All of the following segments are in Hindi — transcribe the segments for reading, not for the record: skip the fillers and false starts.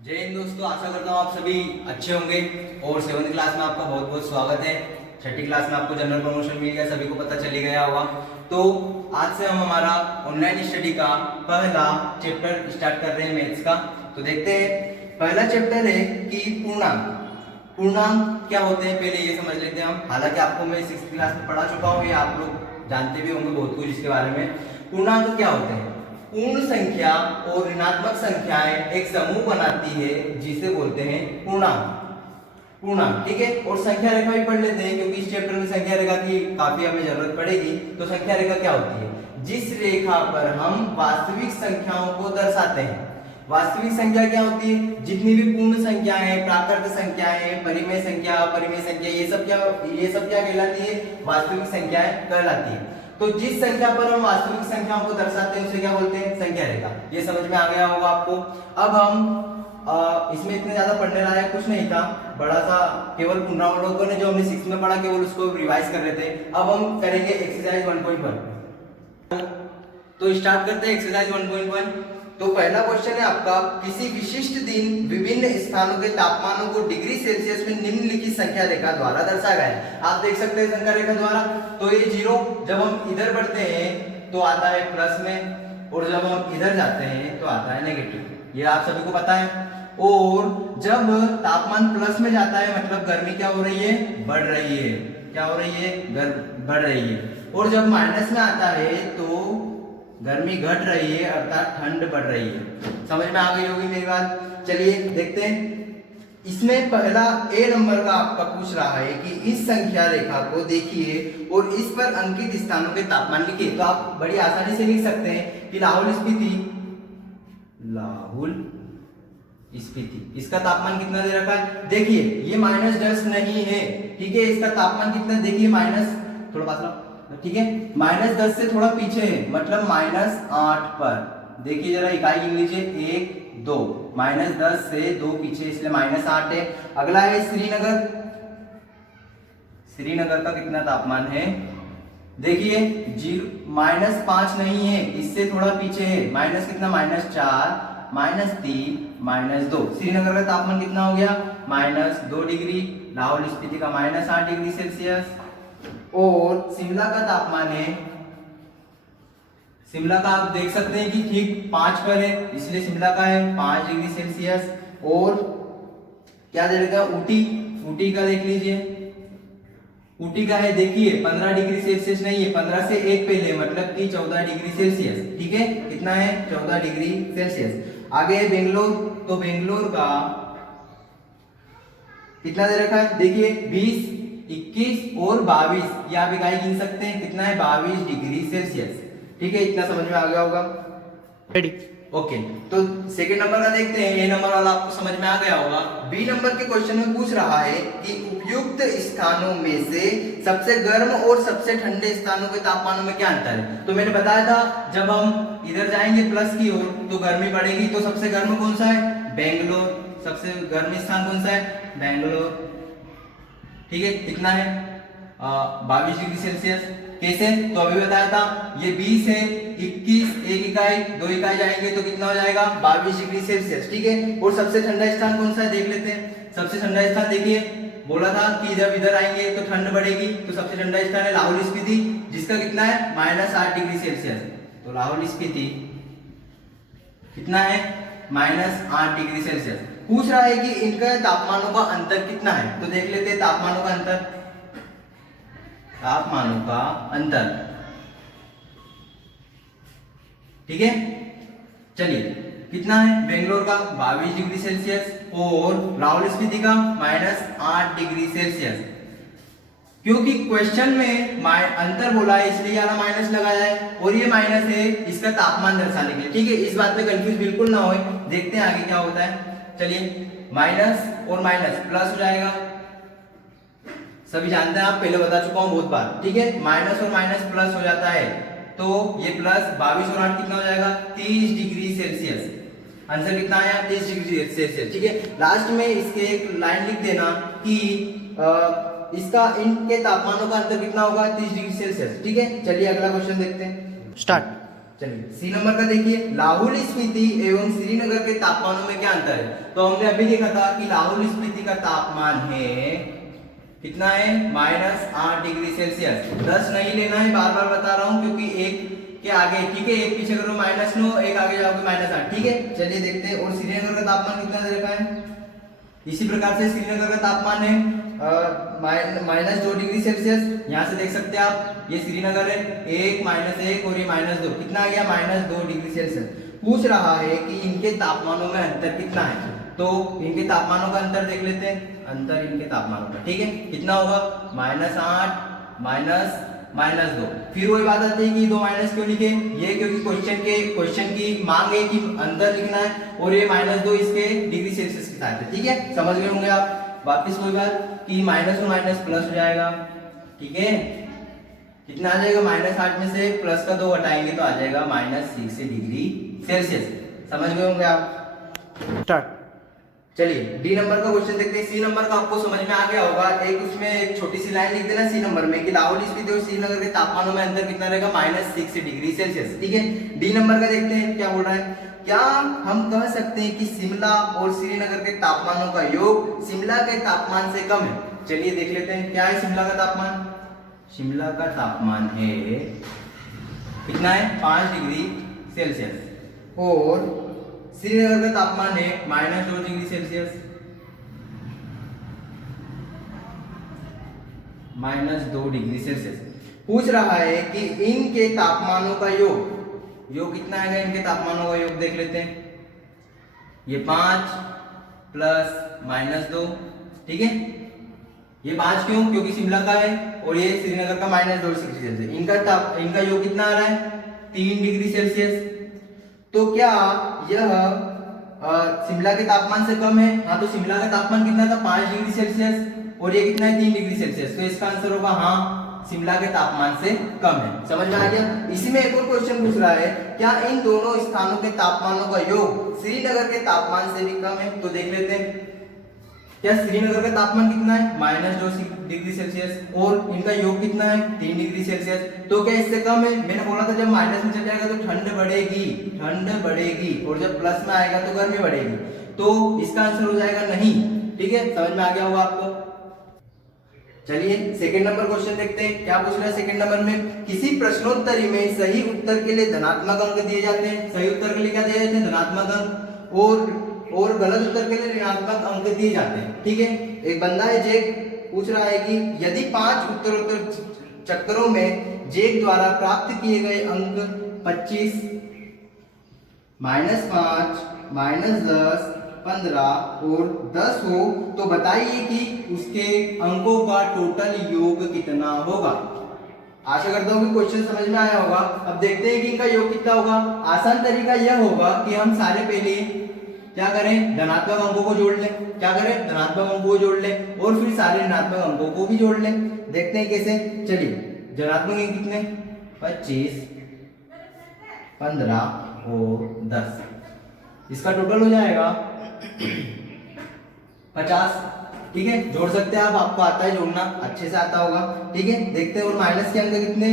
जय हिंद दोस्तों, आशा करता हूँ आप सभी अच्छे होंगे। और 7th क्लास में आपका बहुत बहुत स्वागत है। 6ठी क्लास में आपको जनरल प्रमोशन मिल गया, सभी को पता चली गया होगा। तो आज से हम हमारा ऑनलाइन स्टडी का पहला चैप्टर स्टार्ट कर रहे हैं मैथ्स का। तो देखते हैं, पहला चैप्टर है कि पूर्णांक। पूर्णांक क्या होते हैं पहले ये समझ लेते हैं हम। हालांकि आपको मैं 6th क्लास में पढ़ा चुका हूँ, ये आप लोग जानते भी होंगे बहुत कुछ इसके बारे में। पूर्णांक क्या होते हैं? पूर्ण संख्या और ऋणात्मक संख्याएं एक समूह बनाती है जिसे बोलते हैं पूर्णांक। पूर्णांक, ठीक है। और संख्या रेखा भी पढ़ लेते हैं क्योंकि इस चैप्टर में संख्या रेखा की काफी हमें जरूरत पड़ेगी। तो संख्या रेखा क्या होती है? जिस रेखा पर हम वास्तविक संख्याओं को दर्शाते हैं। वास्तविक संख्या क्या होती है? जितनी भी पूर्ण संख्याएं, प्राकृत संख्याएं, परिमेय संख्या, अपरिमेय संख्या, ये सब क्या कहलाती है? वास्तविक संख्याएं कहलाती है। तो जिस संख्या पर हम वास्तविक संख्याओं को दर्शाते हैं उसे क्या बोलते हैं? संख्या रेखा। ये समझ में आ गया होगा आपको। अब हम इसमें इतने ज्यादा पढ़ने लायक कुछ नहीं था, बड़ा सा केवल पुनरावलोकन है जो हमने 6 में पढ़ा, केवल उसको रिवाइज कर रहे थे। अब हम करेंगे एक्सरसाइज 1.1। तो स्टार्ट करते हैं एक्सरसाइज 1.1। तो पहला क्वेश्चन है आपका, किसी विशिष्ट दिन विभिन्न स्थानों के तापमानों को डिग्री सेल्सियस में निम्नलिखित संख्या रेखा द्वारा दर्शाया गया है। आप देख सकते हैं संख्या रेखा द्वारा। तो ये 0 जब हम इधर बढ़ते हैं तो आता है प्लस में, और जब हम इधर जाते हैं तो आता है नेगेटिव। ये आप सभी को पता है। और जब तापमान प्लस में जाता है मतलब गर्मी क्या हो रही है? बढ़ रही है। क्या हो रही है? बढ़ रही है। और जब माइनस में आता है तो गर्मी घट रही है, अर्थात ठंड बढ़ रही है। समझ में आ गई होगी मेरी बात। चलिए देखते हैं। इसमें पहला ए नंबर का आपका पूछ रहा है कि इस संख्या रेखा को देखिए और इस पर अंकित स्थानों के तापमान लिखिए। तो आप बड़ी आसानी से लिख सकते हैं कि लाहौल स्पीति, इसका तापमान कितना दे रखा है? देखिए ये -10 नहीं है, ठीक है। इसका तापमान कितना देखिए, माइनस, थोड़ा पास लाओ, ठीक है, -10 से थोड़ा पीछे है, मतलब -8 पर। देखिए जरा इकाई गिन लीजिए, 1 2, -10 से 2 पीछे इसलिए -8 है। अगला है श्रीनगर। श्रीनगर का कितना तापमान है? देखिए -5 नहीं है, इससे थोड़ा पीछे है, माइनस कितना, -4, -3, -2। श्रीनगर का तापमान कितना हो गया? -2 डिग्री। लाहौल स्पीति का -8 डिग्री सेल्सियस। और शिमला का तापमान है, शिमला का आप देख सकते हैं कि ठीक 5 पर है, इसलिए शिमला का है 5 डिग्री सेल्सियस। और क्या दे रखा है? ऊटी का देख लीजिए, ऊटी का है देखिए 15 डिग्री सेल्सियस नहीं है, 15 से 1 पहले, मतलब कि 14 डिग्री सेल्सियस, ठीक है। कितना है? 14 डिग्री सेल्सियस। आगे है बेंगलोर। तो बेंगलोर का कितना दे रखा है? देखिए 20, 21 और 22, ये आप इकाई गिन सकते हैं, कितना है? 22 डिग्री सेल्सियस, ठीक है। इतना समझ में आ गया होगा, रेडी? ओके। तो सेकंड नंबर का देखते हैं। ए नंबर वाला आपको समझ में आ गया होगा। बी नंबर के क्वेश्चन में पूछ रहा है कि उपयुक्त स्थानों में से सबसे गर्म और सबसे ठंडे स्थानों के तापमानों में क्या अंतर है? तो मैंने बताया था जब हम इधर जाएंगे प्लस की ओर तो गर्मी बढ़ेगी। तो सबसे गर्म कौन सा है? बेंगलोर। सबसे गर्म स्थान कौन सा है? बेंगलोर, ठीक है। कितना है? 22 डिग्री सेल्सियस। कैसे? तो अभी बताया था, ये 20 है, 21, 1 इकाई, 2 इकाई जाएंगे तो कितना हो जाएगा? 22 डिग्री सेल्सियस, ठीक है। और सबसे ठंडा स्थान कौन सा है देख लेते हैं। सबसे ठंडा स्थान देखिए, बोला था कि जब इधर आएंगे तो ठंड बढ़ेगी, तो सबसे ठंडा स्थान है लाहौल स्पीति, जिसका कितना है? -8 डिग्री सेल्सियस। तो लाहौल स्पीति कितना है? -8 डिग्री सेल्सियस। पूछ रहा है कि इनका तापमानों का अंतर कितना है। तो देख लेते हैं तापमानों का अंतर। तापमानों का अंतर, ठीक है। चलिए कितना है? बेंगलोर का 22 डिग्री सेल्सियस और लाहौल स्पीति का -8 डिग्री सेल्सियस। क्योंकि क्वेश्चन में अंतर बोला है इसलिए यहाँ माइनस लगाया है, और ये माइनस है इसका तापमान दर्शाने के लिए, ठीक है। इस बात में कंफ्यूज बिल्कुल ना हो। देखते हैं आगे क्या होता है। चलिए माइनस और माइनस प्लस हो जाएगा, सभी जानते हैं, आप पहले बता चुका हूं बहुत बार, ठीक है। माइनस और माइनस प्लस हो जाता है, तो ये प्लस 22 और 8 कितना हो जाएगा? 30 डिग्री सेल्सियस। आंसर कितना आया? 30 डिग्री सेल्सियस, ठीक है। लास्ट में इसके एक लाइन लिख देना कि इसका इनके तापमानों का अंतर कितना होगा? 30 डिग्री सेल्सियस, ठीक है। चलिए अगला क्वेश्चन देखते हैं, स्टार्ट। चलिए सी नंबर का देखिए, लाहौल स्पीति एवं श्रीनगर के तापमानों में क्या अंतर है। तो हमने अभी देखा था कि लाहौल स्पीति का तापमान है कितना है, -8 डिग्री सेल्सियस। 10 नहीं लेना है, बार बार बता रहा हूं, क्योंकि एक के आगे, ठीक है, एक पीछे करो -9, एक आगे जाओगे -8, ठीक है। चलिए देखते हैं। और श्रीनगर का तापमान कितना दे रखा है, इसी प्रकार से श्रीनगर का तापमान है -2 डिग्री सेल्सियस। यहाँ से देख सकते हैं आप, ये श्रीनगर है, 1 -1 और ये -2, कितना आ गया, -2 डिग्री सेल्सियस। पूछ रहा है कि इनके तापमानों में अंतर कितना है, तो इनके तापमानों का अंतर देख लेते हैं, अंतर इनके तापमानों का, ठीक है, कितना होगा, -8 -2। फिर वही बात आती है कि 2 माइनस क्यों लिखे, ये क्योंकि क्वेश्चन की मांग है कि अंतर लिखना है, और ये -2 इसके डिग्री सेल्सियस के साथ है, ठीक है, समझ गए होंगे आप। वापिस वही बात कि माइनस और माइनस प्लस हो जाएगा, ठीक है, कितना आ जाएगा, -8 में से प्लस का 2 हटाएंगे तो आ जाएगा -6 डिग्री सेल्सियस। समझ गए होंगे आप। स्टार्ट। चलिए डी नंबर का क्वेश्चन देखते हैं। सी नंबर का आपको समझ में आ गया होगा, एक उसमें एक छोटी सी लाइन लिख देना सी नंबर में कि लाहौल स्पीति और श्रीनगर के तापमानों में अंतर कितना रहेगा, -6 डिग्री सेल्सियस, ठीक है। डी नंबर का देखते हैं क्या बोल रहा है, क्या हम कह सकते हैं कि शिमला और श्रीनगर के तापमानों का योग शिमला के तापमान से कम है। चलिए देख लेते हैं क्या है शिमला का तापमान। शिमला का तापमान है कितना है, 5 डिग्री सेल्सियस, और श्रीनगर का तापमान है -2 डिग्री सेल्सियस, -2 डिग्री सेल्सियस। पूछ रहा है कि इनके तापमानों का योग कितना आएगा, इनके तापमानों का योग देख लेते हैं। ये 5 प्लस -2, ठीक है, ये 5 क्यों, क्योंकि शिमला का है और ये श्रीनगर का -2 डिग्री सेल्सियस। इनका योग कितना आ रहा है, 3 डिग्री सेल्सियस। तो क्या यह शिमला के तापमान से कम है, हाँ, तो शिमला का तापमान कितना था, 5 डिग्री सेल्सियस, और ये कितना है, 3 डिग्री सेल्सियस। तो इसका आंसर होगा हाँ, शिमला के तापमान से कम है। समझ में आ गया। इसी में एक और क्वेश्चन पूछ रहा है, क्या इन दोनों स्थानों के तापमानों का योग श्रीनगर के तापमान से भी कम है। तो देख लेते हैं, क्या श्रीनगर का तापमान कितना है, -2 डिग्री सेल्सियस, और इनका योग कितना है, 3 डिग्री सेल्सियस। तो क्या इससे कम है। मैंने बोला था जब माइनस में चल जाएगा तो ठंड बढ़ेगी, और जब प्लस में आएगा तो गर्मी बढ़ेगी। तो इसका आंसर हो जाएगा नहीं, ठीक है, समझ में आ गया होगा आपको। चलिए सेकंड नंबर क्वेश्चन देखते हैं क्या पूछ रहा है। सेकंड नंबर में किसी प्रश्नोत्तरी में सही उत्तर के लिए धनात्मक अंक दिए जाते हैं। सही उत्तर के लिए क्या दिए जाते हैं, धनात्मक अंक, और गलत उत्तर के लिए ऋणात्मक अंक दिए जाते हैं, ठीक है। एक बंदा है जैक, पूछ रहा है कि यदि 5 उत्तरोत्तर चक्करों में जैक द्वारा प्राप्त किए गए अंक 25, -5, -10, 15 और 10 हो, तो बताइए कि उसके अंकों का टोटल योग कितना होगा। आशा करता हूँ कि क्वेश्चन समझ में आया होगा। अब देखते हैं कि इनका योग कितना होगा। आसान तरीका यह होगा कि हम सारे पहले क्या करें, धनात्मक अंकों को जोड़ लें। क्या करें, धनात्मक अंकों को जोड़ लें, और फिर सारे ऋणात्मक अंकों को भी जोड़ लें। देखते हैं कैसे। चलिए धनात्मक अंक कितने, 25, 15 और 10, इसका टोटल हो जाएगा 50, ठीक है। जोड़ सकते हैं आप, आपको आता है जोड़ना, अच्छे से आता होगा, ठीक है। देखते हैं। और माइनस के अंक कितने,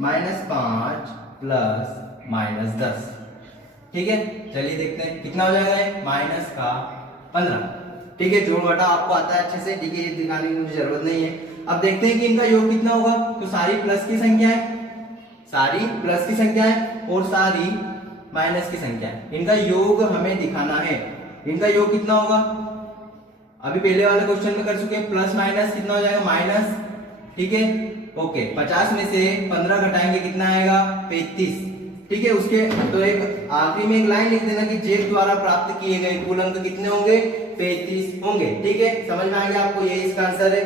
-5 प्लस -10, ठीक है। चलिए देखते हैं कितना हो जाएगा, -15, ठीक है। जोड़ घटा आपको आता है अच्छे से, ठीक है, ये दिखाने की मुझे जरूरत नहीं है। अब देखते हैं कि इनका योग कितना होगा। तो सारी प्लस की संख्या है, और सारी माइनस की संख्या है। इनका योग हमें दिखाना है। इनका योग कितना होगा, अभी पहले वाले क्वेश्चन में कर चुके हैं। प्लस माइनस कितना हो जाएगा, माइनस, ठीक है, ओके। 50 में से 15 घटाएंगे कितना आएगा, 35, ठीक है। उसके तो एक आखिरी में एक लाइन लिख देना कि जैक द्वारा प्राप्त किए गए कुल अंक कितने होंगे, 35 होंगे, ठीक है। समझ में आ गया आपको, यही इसका आंसर है।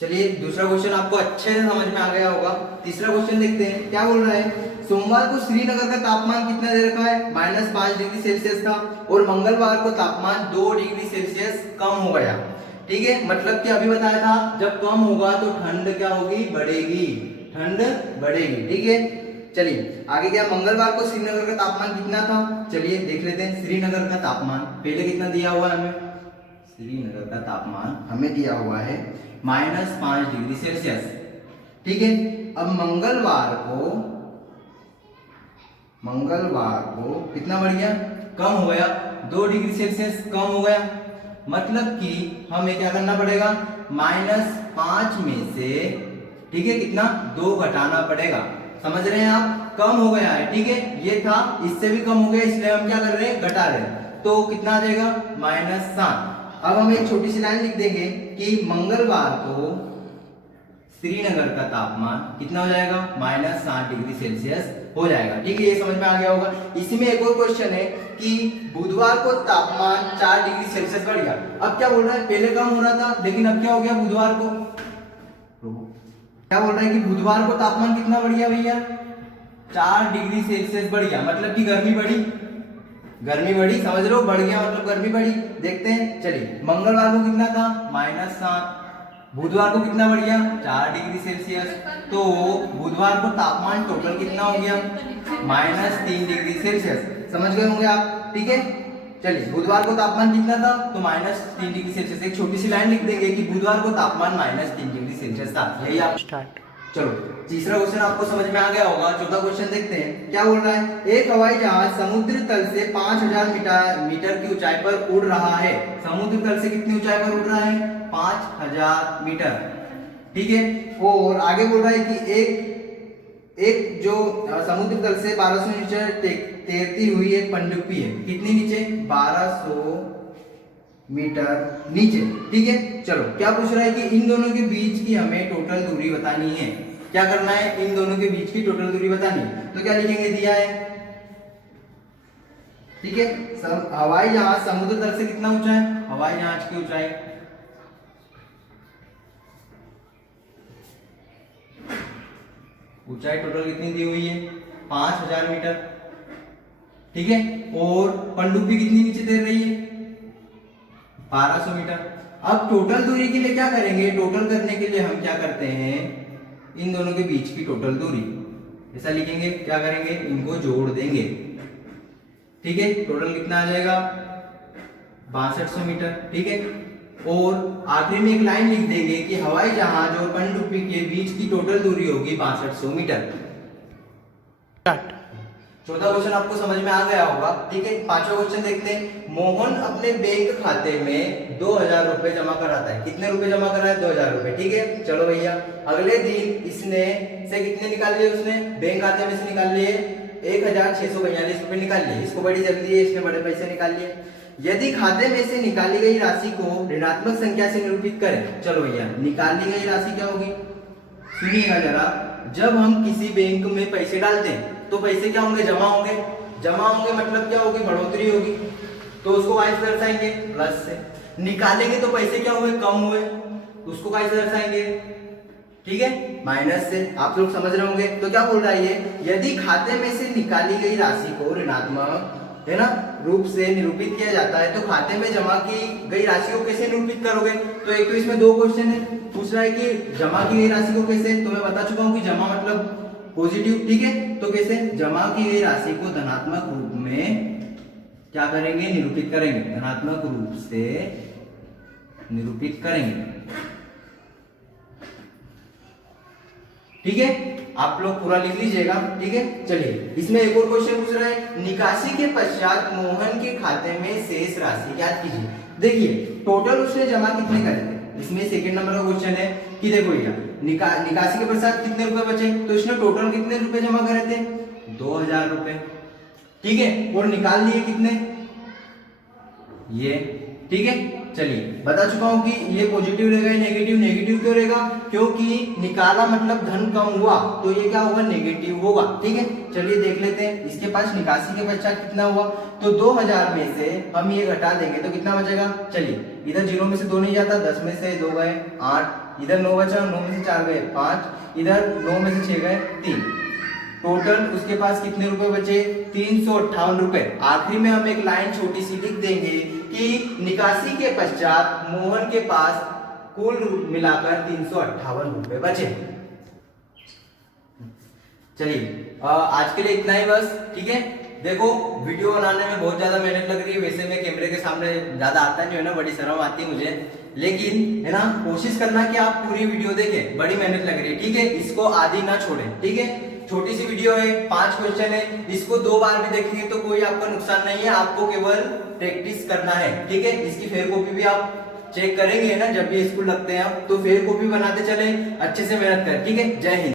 चलिए दूसरा क्वेश्चन आपको अच्छे से समझ में आ गया होगा। तीसरा क्वेश्चन देखते हैं क्या बोल रहा है। सोमवार को श्रीनगर का तापमान कितना दे रखा है, -5 डिग्री सेल्सियस था, और मंगलवार को तापमान 2 डिग्री सेल्सियस कम हो गया, ठीक है। मतलब कि अभी बताया था जब कम होगा तो ठंड क्या होगी, बढ़ेगी, ठीक है। चलिए आगे क्या, मंगलवार को श्रीनगर का तापमान कितना था। चलिए देख लेते हैं। श्रीनगर का तापमान पहले कितना दिया हुआ है हमें, श्रीनगर का तापमान हमें दिया हुआ है -5 डिग्री सेल्सियस, ठीक है। अब मंगलवार को मंगलवार को कितना बढ़ गया, कम हो गया, 2 डिग्री सेल्सियस कम हो गया। मतलब कि हमें क्या करना पड़ेगा, -5 में से, ठीक है, कितना 2 घटाना पड़ेगा। समझ रहे हैं आप, कम हो गया है, ठीक है, ये था, इससे भी कम हो गया, इसलिए हम क्या कर रहे हैं, घटा रहे हैं। तो कितना आ जाएगा, -7। अब हम एक छोटी सी लाइन लिख देंगे कि मंगलवार को श्रीनगर का तापमान कितना हो जाएगा, -7 डिग्री सेल्सियस हो जाएगा। ठीक है, ये समझ में आ गया होगा। इसी में एक और क्वेश्चन है कि बुधवार को तापमान 4 डिग्री सेल्सियस बढ़ गया। अब क्या बोल रहा है, पहले कम हो रहा था, लेकिन अब क्या हो गया, बुधवार को क्या बोल रहा है कि बुधवार को तापमान कितना बढ़ गया भैया, 4 डिग्री सेल्सियस बढ़ गया। मतलब कि गर्मी बढ़ी, गर्मी बढ़ी, समझ रहे हो, बढ़ गया मतलब गर्मी बढ़ी। देखते हैं, चलिए, मंगलवार को कितना था, -7, बुधवार को कितना बढ़ गया, 4 डिग्री सेल्सियस। तो बुधवार को तापमान टोटल कितना हो गया, -3 डिग्री सेल्सियस। समझ गए होंगे आप, ठीक है। चलिए, बुधवार को तापमान कितना था, तो -3 डिग्री सेल्सियस। एक छोटी सी लाइन लिख देंगे कि बुधवार को तापमान -3 डिग्री सेल्सियस था। यही आप स्टार्ट। चलो, तीसरा क्वेश्चन आपको समझ में आ गया होगा। चौथा क्वेश्चन देखते हैं, क्या बोल रहा है, एक हवाई जहाज समुद्र तल से 5000 मीटर की ऊंचाई पर उड़ रहा है। समुद्र तल से कितनी ऊंचाई पर उड़ रहा है, 5000 मीटर, ठीक है। और आगे बोल रहा है कि एक जो समुद्र तल से 1200 मीटर तैरती हुई एक पनडुब्बी है, कितनी नीचे, 1200 मीटर नीचे, ठीक है। चलो, क्या पूछ रहा है कि इन दोनों के बीच की हमें टोटल दूरी बतानी है। क्या करना है, इन दोनों के बीच की टोटल दूरी बतानी है। तो क्या लिखेंगे, दिया है, ठीक है। हवाई जहाज समुद्र तल से कितना ऊंचा है, हवाई जहाज की ऊंचाई टोटल कितनी दी हुई है, 5000 मीटर, ठीक है। और पनडुब्बी कितनी नीचे तैर रही है, 1200 मीटर। अब टोटल दूरी के लिए क्या करेंगे, टोटल करने के लिए हम क्या करते हैं, इन दोनों के बीच की टोटल दूरी ऐसा लिखेंगे, क्या करेंगे, इनको जोड़ देंगे, ठीक है। टोटल कितना आ जाएगा, 6200 मीटर, ठीक है। और आखिरी में एक लाइन लिख देंगे कि हवाई जहाज और पनडुब्बी के बीच की टोटल दूरी होगी 6200 मीटर। चौथा क्वेश्चन आपको समझ में आ गया होगा, ठीक है। पांचवा क्वेश्चन देखते हैं, मोहन अपने बैंक खाते में 2000 रुपए जमा कराता है। कितने रुपए जमा करा है, 2000 रुपए, ठीक है। चलो भैया, अगले दिन इसने से कितने निकाल लिए, उसने बैंक खाते में से निकाल लिए 1642 रुपए निकाल लिए। इसको बड़ी जल्दी है, इसने बड़े पैसे निकाल लिए। यदि खाते में से निकाली गई राशि को ऋणात्मक संख्या से निरूपित करें। चलो भैया, निकाली गई राशि क्या होगी, सुनिएगा जरा। जब हम किसी बैंक में पैसे डालते हैं तो पैसे क्या होंगे, जमा होंगे। जमा होंगे मतलब क्या होगी, बढ़ोतरी होगी, तो उसको वाइस दर्शाएंगे प्लस से। निकालेंगे तो पैसे क्या हुए, कम हुए, उसको वाइस दर्शाएंगे, ठीक है, माइनस से। आप लोग समझ रहे होंगे। तो क्या बोल रहा है ये, यदि खाते में से निकाली गई राशि को ऋणात्मक, है ना, रूप से निरूपित किया जाता है तो खाते में जमा की गई राशि को कैसे निरूपित करोगे। तो एक तो इसमें 2 क्वेश्चन है, पूछ रहा है कि जमा की गई राशि को कैसे, तो मैं बता चुका हूं कि जमा मतलब पॉजिटिव, ठीक है। तो कैसे, जमा की गई राशि को धनात्मक रूप में क्या करेंगे, निरूपित करेंगे, धनात्मक रूप से निरूपित करेंगे, ठीक है। आप लोग पूरा लिख लीजिएगा, ठीक है। चलिए, इसमें एक और क्वेश्चन पूछ रहा है, निकासी के पश्चात मोहन के खाते में शेष राशि ज्ञात कीजिए। देखिए, टोटल उसने जमा कितने करे थे, इसमें सेकंड नंबर का क्वेश्चन है कि देखो भैया, निकासी के पश्चात कितने रुपए बचे, तो इसने टोटल कितने रुपए जमा करे थे, 2000 रुपए, ठीक है। और निकाल लिए कितने, ये, ठीक है। चलिए, बता चुका हूं कि ये पॉजिटिव रहेगा, नेगेटिव। नेगेटिव क्यों रहेगा, क्योंकि निकाला मतलब धन कम हुआ, तो ये क्या होगा, नेगेटिव होगा, ठीक है। चलिए देख लेते हैं, इसके पास निकासी के पश्चात कितना हुआ, तो 2000 में से हम ये घटा देंगे तो कितना बचेगा। चलिए, इधर 0 में से 2 नहीं जाता, 10 में से 2 गए 8, इधर 9 बचा, 9 में से 4 गए 5, इधर 9 में से 6 गए 3, टोटल उसके पास कितने रुपए बचे, 358 रुपए। आखिरी में हम एक लाइन छोटी सी लिख देंगे कि निकासी के पश्चात मोहन के पास कुल मिलाकर 358 रुपए बचे। चलिए, आज के लिए इतना ही बस, ठीक है। देखो, वीडियो बनाने में बहुत ज्यादा मेहनत लग रही है। वैसे मैं कैमरे के सामने ज्यादा आता नहीं है ना, बड़ी शर्म आती है मुझे, लेकिन है ना, कोशिश करना कि आप पूरी वीडियो देखें, बड़ी मेहनत लग रही है, ठीक है। इसको आधी ना छोड़ें, ठीक है। छोटी सी वीडियो है, 5 क्वेश्चन है, इसको 2 बार भी देखेंगे तो कोई आपका नुकसान नहीं है, आपको केवल प्रैक्टिस करना है, ठीक है। इसकी फेयर कॉपी भी आप चेक करेंगे ना जब भी स्कूल लगते हैं आप, तो फेयर कॉपी बनाते चले, अच्छे से मेहनत कर, ठीक है। जय हिंद।